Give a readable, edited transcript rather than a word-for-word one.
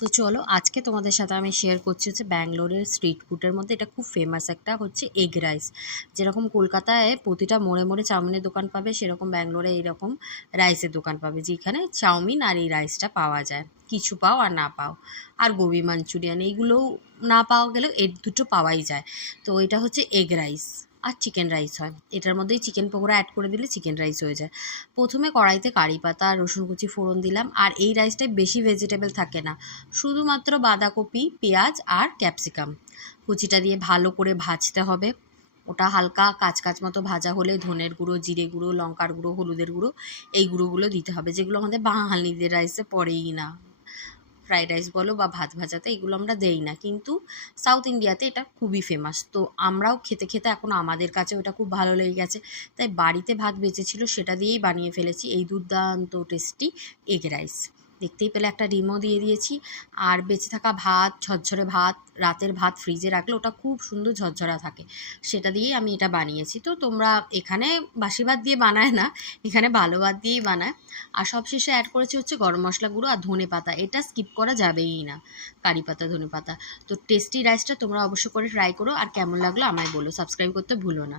তো চলো আজকে তোমাদের সাথে আমি শেয়ার করছি হচ্ছে ব্যাঙ্গালোরের স্ট্রিট ফুডের মধ্যে এটা খুব ফেমাস একটা হচ্ছে এগ রাইস। যেরকম কলকাতায় প্রতিটা মোড়ে মোড়ে চাউমিনের দোকান পাবে, সেরকম ব্যাঙ্গালোরে এইরকম রাইসের দোকান পাবে, যেখানে চাউমিন আর এই রাইসটা পাওয়া যায়। কিছু পাও আর না পাও, আর গোবি মাঞ্চুরিয়ান এইগুলোও না পাওয়া গেলেও এর দুটো পাওয়াই যায়। তো এটা হচ্ছে এগ রাইস আর চিকেন রাইস হয়, এটার মধ্যেই চিকেন পকোড়া অ্যাড করে দিলে চিকেন রাইস হয়ে যায়। প্রথমে কড়াইতে কারি পাতা রসুন কুচি ফোড়ন দিলাম, আর এই রাইসটায় বেশি ভেজিটেবল থাকে না, শুধুমাত্র বাঁধাকপি, পেঁয়াজ আর ক্যাপসিকাম কুচিটা দিয়ে ভালো করে ভাজতে হবে। ওটা হালকা কাঁচ কাঁচ মতো ভাজা হলে ধনের গুঁড়ো, জিরে গুঁড়ো, লঙ্কার গুঁড়ো, হলুদের গুঁড়ো এই গুঁড়োগুলো দিতে হবে, যেগুলো আমাদের বাঙালিদের রাইসে পড়েই না। ফ্রাইড রাইস বলো বা ভাত ভাজাতে এগুলো আমরা দেই না, কিন্তু সাউথ ইন্ডিয়াতে এটা খুবই ফেমাস। তো আমরাও খেতে খেতে এখন আমাদের কাছে ওটা খুব ভালো লেগে গেছে, তাই বাড়িতে ভাত বেঁচেছিল সেটা দিয়েই বানিয়ে ফেলেছি এই দুর্দান্ত টেস্টি এগ রাইস। দেখতেই পেলে একটা ডিমও দিয়ে দিয়েছি। আর বেঁচে থাকা ভাত, ঝরঝরে ভাত, রাতের ভাত ফ্রিজে রাখলে ওটা খুব সুন্দর ঝরঝরা থাকে, সেটা দিয়েই আমি এটা বানিয়েছি। তো তোমরা এখানে বাসি ভাত দিয়ে বানায় না, এখানে ভালো ভাত দিয়েই বানায়। আর সবশেষে অ্যাড করেছি হচ্ছে গরম মশলা গুঁড়ো আর ধনে পাতা, এটা স্কিপ করা যাবেই না, কারি পাতা ধনে পাতা। তো টেস্টি রাইসটা তোমরা অবশ্য করে ট্রাই করো, আর কেমন লাগলো আমায় বলো, সাবস্ক্রাইব করতে ভুলো না।